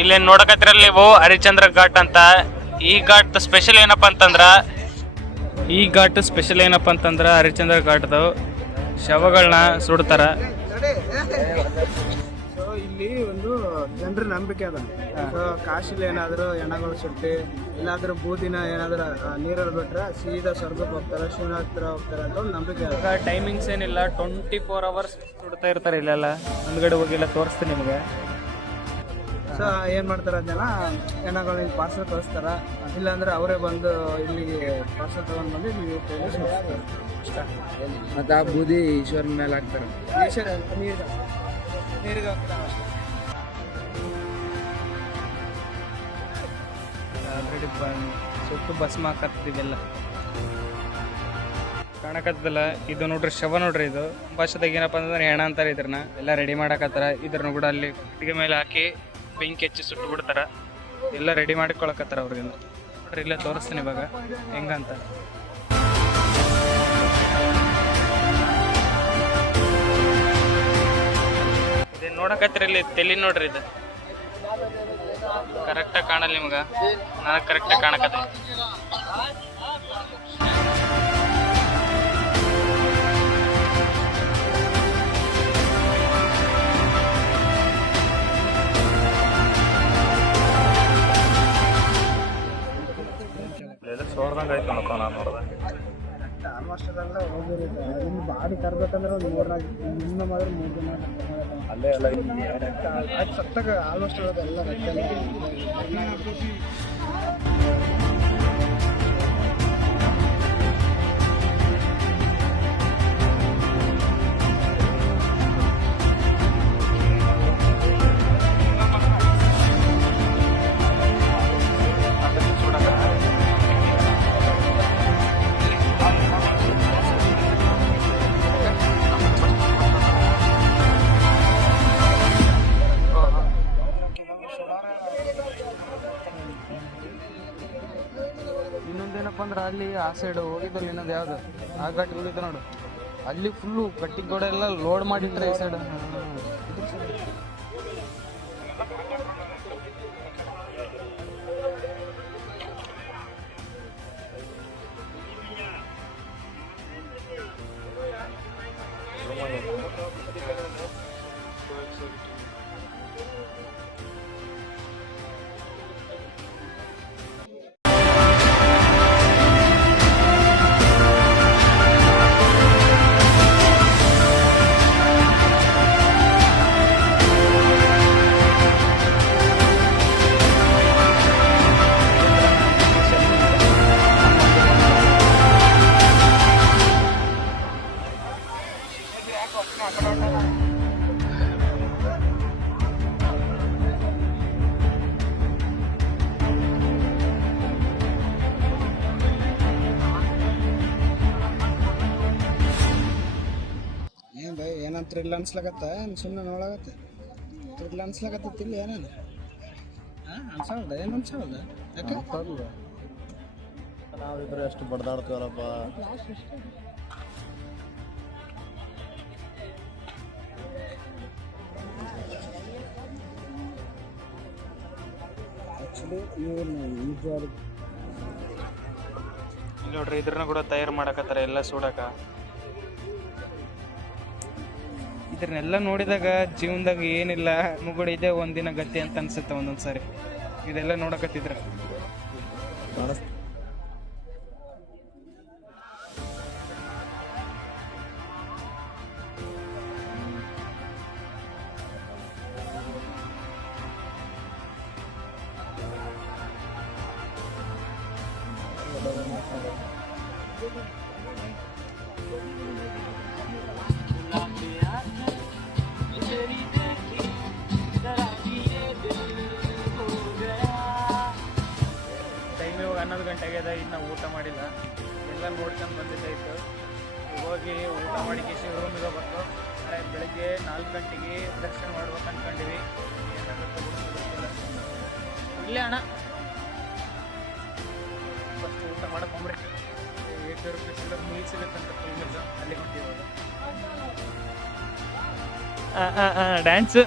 ಇಲ್ಲಿ ನೋಡಕತ್ತಿರಲ್ಲ ನೀವು ಹರಿಚಂದ್ರ ಘಾಟ್ ಅಂತ. ಈ ಘಾಟ್ ಸ್ಪೆಷಲ್ ಏನಪ್ಪ ಅಂತಂದ್ರ? ಈ ಘಾಟ್ ಸ್ಪೆಷಲ್ ಏನಪ್ಪ ಅಂತಂದ್ರ ಹರಿಚಂದ್ರ ಘಾಟ್ದು ಶವಗಳನ್ನ ಸುಡ್ತಾರ. ಸೊ ಇಲ್ಲಿ ಒಂದು ಜನರ ನಂಬಿಕೆ ಅದ. ಸೊ ಕಾಶಿಲಿ ಏನಾದ್ರು ಹೆಣಗಳು ಸುಟ್ಟಿ ಇಲ್ಲಾದ್ರೂ ಬೂದಿನ ಏನಾದ್ರು ನೀರಲ್ಲಿ ಬಿಟ್ರೆ ಸೀದಾ ಸ್ವರ್ಗಕ್ಕೆ ಹೋಗ್ತಾರೆ ಶಿವನ ಹತ್ರ ಹೋಗ್ತಾರೆ ಅಂತ ಒಂದು ನಂಬಿಕೆ ಅದ. ಟೈಮಿಂಗ್ಸ್ ಏನಿಲ್ಲ ಟ್ವೆಂಟಿ ಫೋರ್ ಅವರ್ಸ್ ಸುಡ್ತಾ ಇರ್ತಾರೆ ಇಲ್ಲೆಲ್ಲ. ಮುಂದ್ಗಡೆ ಹೋಗಿಲ್ಲ ತೋರಿಸ್ತೀನಿ ನಿಮಗೆ. ಸೊ ಏನ್ ಮಾಡ್ತಾರೆ ಅದನ್ನೆಲ್ಲ ಹೆಣ್ಣಗಳು ಇಲ್ಲಿ ಪಾರ್ಸಲ್ ಕಳಿಸ್ತಾರ? ಇಲ್ಲಾಂದ್ರೆ ಅವರೇ ಬಂದು ಇಲ್ಲಿಗೆ ಪಾರ್ಸಲ್ ತಗೊಂಡ್ ಬಂದು ಇಲ್ಲಿ. ಮತ್ತೆ ಆ ಬೂದಿ ಈಶ್ವರನ ಮೇಲೆ ಹಾಕ್ತಾರೆ. ಈಶ್ವರ ನೀರಿಗೆ. ನೀರಿಗೆ ಹಾಕ್ತಾರೆ ಅಷ್ಟೇ. ಆಲ್ರೆಡಿ ಸುಟ್ಟು ಭಸ್ಮ ಹಾಕತ್ತಿದೆಲ್ಲ ಕಾಣಕತ್ತದಲ್ಲ ಇದು ನೋಡ್ರಿ ಶವ ನೋಡ್ರಿ ಇದು. ಭಾಷೆದಾಗ ಏನಪ್ಪ ಅಂದ್ರೆ ಹೆಣ ಅಂತಾರೆ ಇದ್ರನ್ನ. ಎಲ್ಲ ರೆಡಿ ಮಾಡಕತ್ತಾರ. ಇದ್ರನ್ನ ಕೂಡ ಅಲ್ಲಿ ಕುಟ್ಟಿಗೆ ಮೇಲೆ ಹಾಕಿ ಬೆಂಕಿ ಹಚ್ಚಿ ಸುಟ್ಟು ಬಿಡ್ತಾರ ಎಲ್ಲ ರೆಡಿ ಮಾಡಿಕೊಳಕತ್ತಾರ ಅವ್ರಿಗೆ ನೋಡ್ರಿ ಇಲ್ಲೇ ತೋರಿಸ್ತೀನಿ ಇವಾಗ. ಹೆಂಗಂತ. ಇದು ನೋಡಕತ್ತಿರ ಇಲ್ಲಿ? ತೆಲಿ ನೋಡ್ರಿ ಇದು. ಕರೆಕ್ಟಾಗಿ ಕಾಣಲ್ಲ ನಿಮ್ಗೆ. ನಾನು ಕರೆಕ್ಟಾಗಿ ಕಾಣಕತ್ತೆ ಆಲ್ಮೋಸ್ಟ್ ಅದೆಲ್ಲ ಹೋಗಿರುತ್ತೆ ಅದನ್ನ ಬಾಡಿ ತರ್ಬೇಕಂದ್ರೆ ಒಂದು ಮೂರ್ನಾಲ್ಕು ಮಿನಿಮಮ್ ಆದ್ರೆ ಮೂರು ದಿನ ಅಲ್ಲೇ, ಎಲ್ಲ ಅದು ಸತ್ತಾಗ ಆಲ್ಮೋಸ್ಟ್ ಎಲ್ಲ ಅದೆಲ್ಲ ಅಂದ್ರೆ ಅಲ್ಲಿ ಆ ಸೈಡ್ ಹೋಗಿದ್ದಲ್ಲಿ ಇನ್ನೊಂದು ಯಾವ್ದು? ಆ ಘಾಟ್ ಹೋಗಿದ್ದೆ ನೋಡು. ಅಲ್ಲಿ ಫುಲ್ಲು ಕಟ್ಟಿ ಗೋಡೆ ಎಲ್ಲ ಲೋಡ್ ಮಾಡಿಟ್ರೆ ಈ ಸೈಡ್ ಏನು ಬೈ ಏನಂತ ಇಲ್ಲ ಅನ್ಸ್ಲಾಗತ್ತ? ಏನು ಸುಮ್ಮನೆ ನೋಡಾಗತ್ತೆ ಇಲ್ಲ ಅನ್ಸ್ಲಾಗತ್ತಿಲ್ಲ ಏನೇನು? ಹಾಂ ಅನ್ಸವಲ್ದ? ಏನು ಅನ್ಸವಲ್ದ? ಯಾಕೆ? ನಾವಿದ್ರೆ ಎಷ್ಟು ಬಡ್ದಾಡ್ತೀವಲ್ಲಪ್ಪ. ನೋಡ್ರಿ ಇದ್ರನ್ನ ಕೂಡ ತಯಾರು ಮಾಡಕತ್ತಾರ ಎಲ್ಲ ಸುಡಕ. ಇದ್ರನ್ನೆಲ್ಲ ನೋಡಿದಾಗ ಜೀವನದಾಗ ಏನಿಲ್ಲ ಮುಗುಡಿದೆ ಇದೆ ಒಂದಿನ ಗತಿ ಅಂತ ಅನ್ಸುತ್ತೆ ಒಂದೊಂದ್ಸರಿ. ಇದೆಲ್ಲ ನೋಡಕತ್ತಿದ್ರ. ಟೈಮ್ ಇವಾಗ ಹನ್ನೊಂದು ಗಂಟೆ ಆಗ್ಯದ ಇನ್ನು ಊಟ ಮಾಡಿಲ್ಲ. ಎಲ್ಲ ನೋಡ್ಕೊಂಡು ಬಂದಿದ್ದಾಯ್ತು. ಹೋಗಿ ಊಟ ಮಾಡಿ ಕಿಸಿ ರೂಮಿಗೆ ನಾಳೆ ಬೆಳಗ್ಗೆ ನಾಲ್ಕು ಗಂಟೆಗೆ ದರ್ಶನ ಮಾಡ್ಬೇಕು ಗೊತ್ತಿಲ್ಲ. ಇಲ್ಲೇ ಅಣ್ಣ. ಮಾಡಕೊಂಬ್ರಿ ಏಟ್ ರುಪೀಸ್ ಇಲ್ಲ ಮೀಲ್ ಸಿಗುತ್ತಂತ ಫಿಲ್ಮಿದ್ದು ಅಲ್ಲಿ ಹೊಂಟಿರೋದು ಡ್ಯಾನ್ಸ್